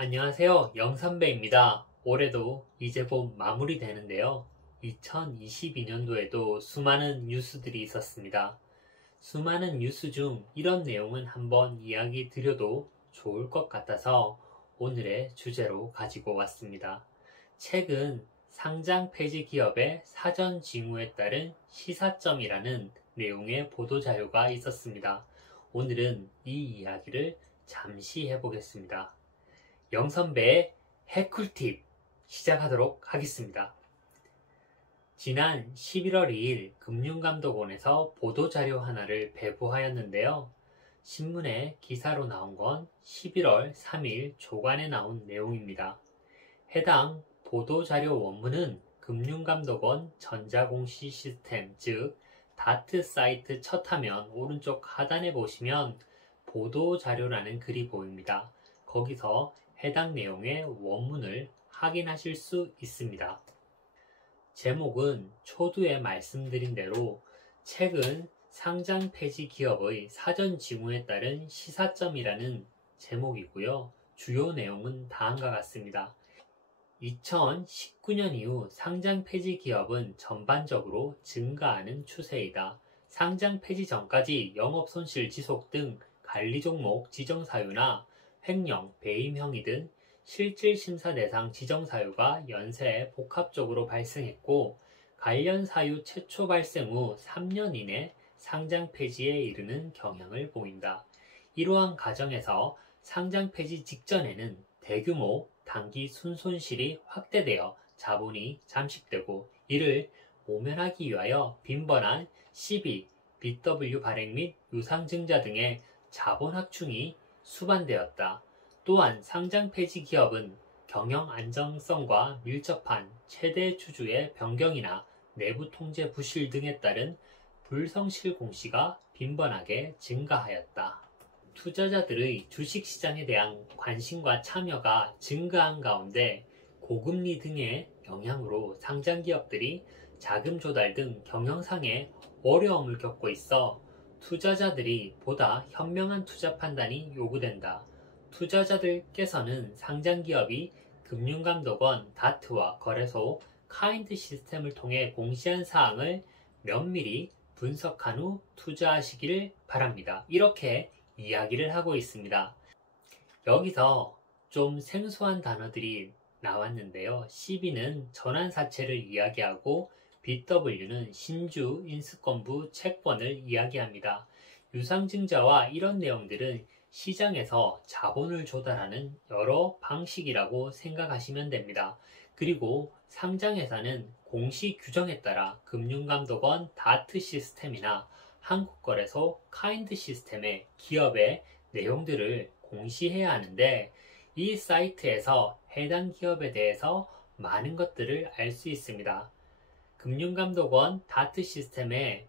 안녕하세요. 영선배입니다. 올해도 이제 곧 마무리되는데요. 2022년도에도 수많은 뉴스들이 있었습니다. 수많은 뉴스 중 이런 내용은 한번 이야기 드려도 좋을 것 같아서 오늘의 주제로 가지고 왔습니다. 최근 상장 폐지 기업의 사전 징후에 따른 시사점이라는 내용의 보도자료가 있었습니다. 오늘은 이 이야기를 잠시 해보겠습니다. 영선배의 해꿀팁 시작하도록 하겠습니다. 지난 11월 2일 금융감독원에서 보도자료 하나를 배부하였는데요. 신문에 기사로 나온 건 11월 3일 조간에 나온 내용입니다. 해당 보도자료 원문은 금융감독원 전자공시 시스템, 즉 다트 사이트 첫 화면 오른쪽 하단에 보시면 보도자료라는 글이 보입니다. 거기서 해당 내용의 원문을 확인하실 수 있습니다. 제목은 초두에 말씀드린 대로 최근 상장 폐지 기업의 사전 징후에 따른 시사점이라는 제목이고요. 주요 내용은 다음과 같습니다. 2019년 이후 상장 폐지 기업은 전반적으로 증가하는 추세이다. 상장 폐지 전까지 영업 손실 지속 등 관리 종목 지정 사유나 횡령, 배임 행위 등 실질 심사 대상 지정 사유가 연쇄에 복합적으로 발생했고 관련 사유 최초 발생 후 3년 이내 상장 폐지에 이르는 경향을 보인다. 이러한 과정에서 상장 폐지 직전에는 대규모 단기 순손실이 확대되어 자본이 잠식되고 이를 모면하기 위하여 빈번한 시비, BW 발행 및 유상증자 등의 자본 확충이 수반되었다. 또한 상장 폐지 기업은 경영 안정성과 밀접한 최대 주주의 변경이나 내부 통제 부실 등에 따른 불성실 공시가 빈번하게 증가하였다. 투자자들의 주식시장에 대한 관심과 참여가 증가한 가운데 고금리 등의 영향으로 상장기업들이 자금 조달 등 경영상의 어려움을 겪고 있어 투자자들이 보다 현명한 투자 판단이 요구된다. 투자자들께서는 상장기업이 금융감독원 다트와 거래소 카인드 시스템을 통해 공시한 사항을 면밀히 분석한 후 투자하시기를 바랍니다. 이렇게 이야기를 하고 있습니다. 여기서 좀 생소한 단어들이 나왔는데요. CB는 전환사채를 이야기하고 BW는 신주 인수권부 채권을 이야기합니다. 유상증자와 이런 내용들은 시장에서 자본을 조달하는 여러 방식이라고 생각하시면 됩니다. 그리고 상장회사는 공시 규정에 따라 금융감독원 다트 시스템이나 한국거래소 카인드 시스템의 기업의 내용들을 공시해야 하는데 이 사이트에서 해당 기업에 대해서 많은 것들을 알 수 있습니다. 금융감독원 다트 시스템의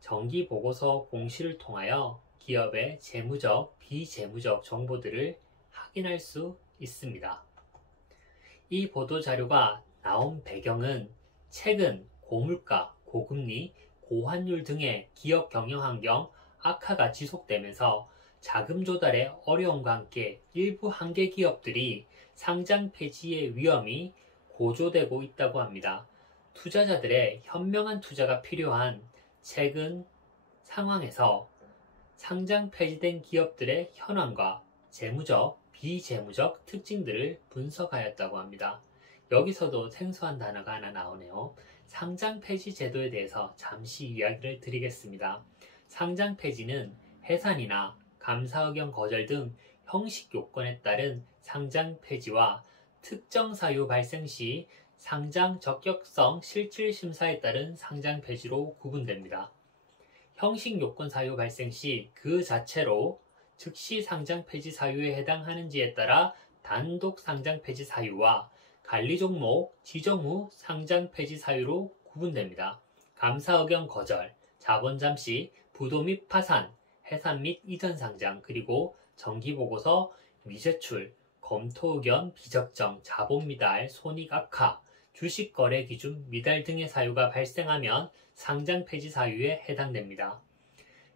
정기보고서 공시를 통하여 기업의 재무적, 비재무적 정보들을 확인할 수 있습니다. 이 보도자료가 나온 배경은 최근 고물가, 고금리, 고환율 등의 기업 경영 환경 악화가 지속되면서 자금 조달의 어려움과 함께 일부 한계 기업들이 상장 폐지의 위험이 고조되고 있다고 합니다. 투자자들의 현명한 투자가 필요한 최근 상황에서 상장 폐지된 기업들의 현황과 재무적, 비재무적 특징들을 분석하였다고 합니다. 여기서도 생소한 단어가 하나 나오네요. 상장 폐지 제도에 대해서 잠시 이야기를 드리겠습니다. 상장 폐지는 해산이나 감사 의견 거절 등 형식 요건에 따른 상장 폐지와 특정 사유 발생 시 상장 적격성 실질 심사에 따른 상장 폐지로 구분됩니다. 형식 요건 사유 발생 시 그 자체로 즉시 상장 폐지 사유에 해당하는지에 따라 단독 상장 폐지 사유와 관리 종목 지정 후 상장 폐지 사유로 구분됩니다. 감사 의견 거절, 자본 잠시, 부도 및 파산, 해산 및 이전 상장, 그리고 정기보고서 미제출, 검토 의견 비적정, 자본 미달, 손익 악화, 주식 거래 기준 미달 등의 사유가 발생하면 상장 폐지 사유에 해당됩니다.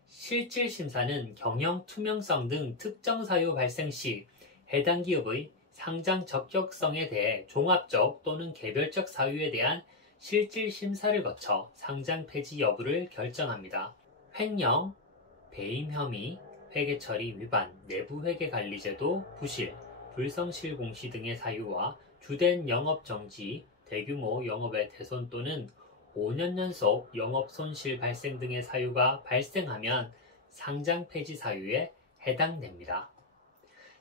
실질 심사는 경영 투명성 등 특정 사유 발생 시 해당 기업의 상장 적격성에 대해 종합적 또는 개별적 사유에 대한 실질 심사를 거쳐 상장 폐지 여부를 결정합니다. 횡령, 배임 혐의, 회계 처리 위반, 내부 회계 관리제도 부실, 불성실 공시 등의 사유와 주된 영업 정지, 대규모 영업의 훼손 또는 5년 연속 영업 손실 발생 등의 사유가 발생하면 상장 폐지 사유에 해당됩니다.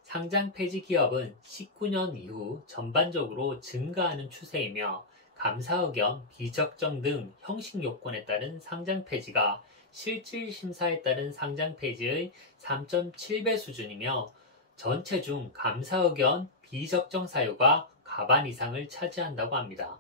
상장 폐지 기업은 19년 이후 전반적으로 증가하는 추세이며 감사 의견, 비적정 등 형식 요건에 따른 상장 폐지가 실질 심사에 따른 상장 폐지의 3.7배 수준이며 전체 중 감사 의견, 비적정 사유가 과반 이상을 차지한다고 합니다.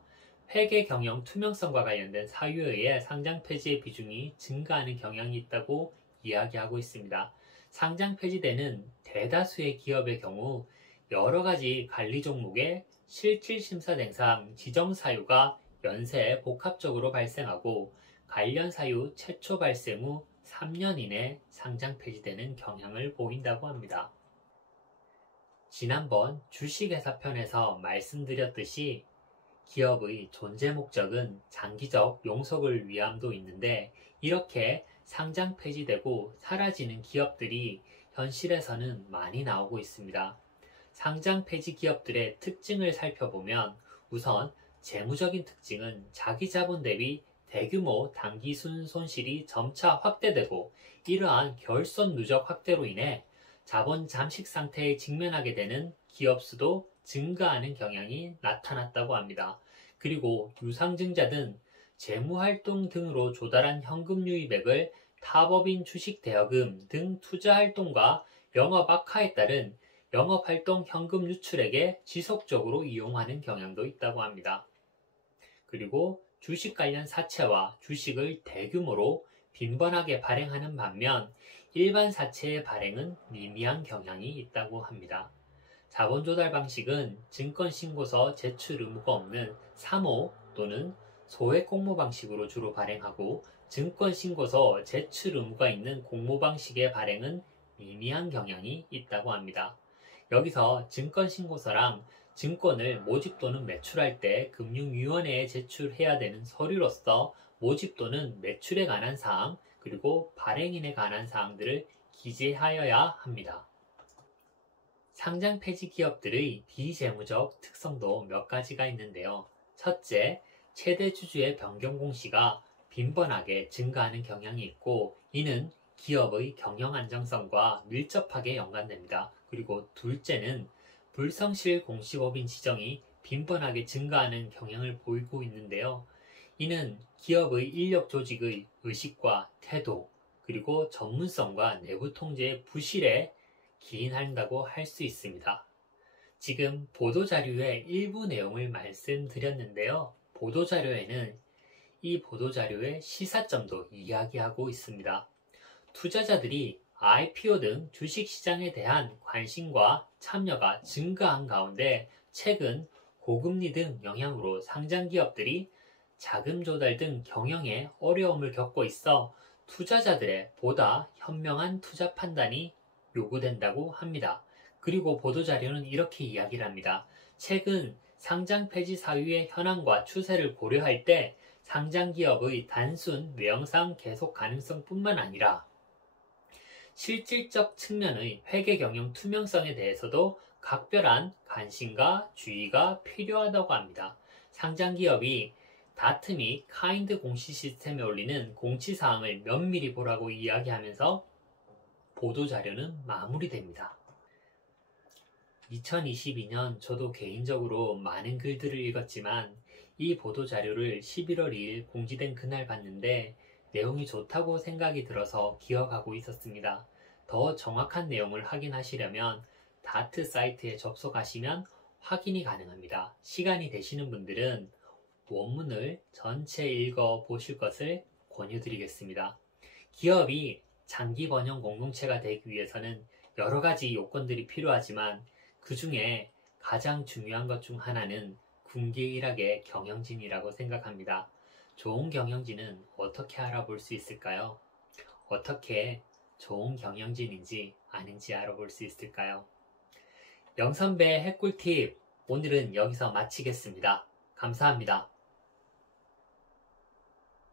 회계 경영 투명성과 관련된 사유에 의해 상장 폐지의 비중이 증가하는 경향이 있다고 이야기하고 있습니다. 상장 폐지되는 대다수의 기업의 경우 여러 가지 관리 종목의 실질 심사 대상 지정 사유가 연쇄 복합적으로 발생하고 관련 사유 최초 발생 후 3년 이내 상장 폐지되는 경향을 보인다고 합니다. 지난번 주식회사 편에서 말씀드렸듯이 기업의 존재 목적은 장기적 용속을 위함도 있는데 이렇게 상장 폐지되고 사라지는 기업들이 현실에서는 많이 나오고 있습니다. 상장 폐지 기업들의 특징을 살펴보면 우선 재무적인 특징은 자기 자본 대비 대규모 단기 순손실이 점차 확대되고 이러한 결손 누적 확대로 인해 자본 잠식 상태에 직면하게 되는 기업 수도 증가하는 경향이 나타났다고 합니다. 그리고 유상증자 등 재무활동 등으로 조달한 현금 유입액을 타법인 주식 대여금 등 투자활동과 영업 악화에 따른 영업활동 현금 유출액에 지속적으로 이용하는 경향도 있다고 합니다. 그리고 주식 관련 사채와 주식을 대규모로 빈번하게 발행하는 반면 일반 사채의 발행은 미미한 경향이 있다고 합니다. 자본 조달 방식은 증권신고서 제출 의무가 없는 사모 또는 소액 공모 방식으로 주로 발행하고 증권신고서 제출 의무가 있는 공모 방식의 발행은 미미한 경향이 있다고 합니다. 여기서 증권신고서랑 증권을 모집 또는 매출할 때 금융위원회에 제출해야 되는 서류로서 모집 또는 매출에 관한 사항 그리고 발행인에 관한 사항들을 기재하여야 합니다. 상장 폐지 기업들의 비재무적 특성도 몇 가지가 있는데요. 첫째, 최대 주주의 변경 공시가 빈번하게 증가하는 경향이 있고 이는 기업의 경영 안정성과 밀접하게 연관됩니다. 그리고 둘째는 불성실 공시법인 지정이 빈번하게 증가하는 경향을 보이고 있는데요. 이는 기업의 인력 조직의 의식과 태도 그리고 전문성과 내부 통제의 부실에 기인한다고 할 수 있습니다. 지금 보도자료의 일부 내용을 말씀드렸는데요. 보도자료에는 이 보도자료의 시사점도 이야기하고 있습니다. 투자자들이 IPO 등 주식시장에 대한 관심과 참여가 증가한 가운데 최근 고금리 등 영향으로 상장기업들이 자금 조달 등 경영에 어려움을 겪고 있어 투자자들의 보다 현명한 투자 판단이 요구된다고 합니다. 그리고 보도자료는 이렇게 이야기를 합니다. 최근 상장 폐지 사유의 현황과 추세를 고려할 때 상장기업의 단순 외형상 계속 가능성뿐만 아니라 실질적 측면의 회계 경영 투명성에 대해서도 각별한 관심과 주의가 필요하다고 합니다. 상장기업이 다트 및 카인드 공시 시스템에 올리는 공지사항을 면밀히 보라고 이야기하면서 보도자료는 마무리됩니다. 2022년 저도 개인적으로 많은 글들을 읽었지만 이 보도자료를 11월 2일 공지된 그날 봤는데 내용이 좋다고 생각이 들어서 기억하고 있었습니다. 더 정확한 내용을 확인하시려면 다트 사이트에 접속하시면 확인이 가능합니다. 시간이 되시는 분들은 원문을 전체 읽어 보실 것을 권유드리겠습니다. 기업이 장기 번영 공동체가 되기 위해서는 여러 가지 요건들이 필요하지만 그 중에 가장 중요한 것 중 하나는 군기일학의 경영진이라고 생각합니다. 좋은 경영진은 어떻게 알아볼 수 있을까요? 어떻게 좋은 경영진인지 아닌지 알아볼 수 있을까요? 영선배 핵꿀팁 오늘은 여기서 마치겠습니다. 감사합니다.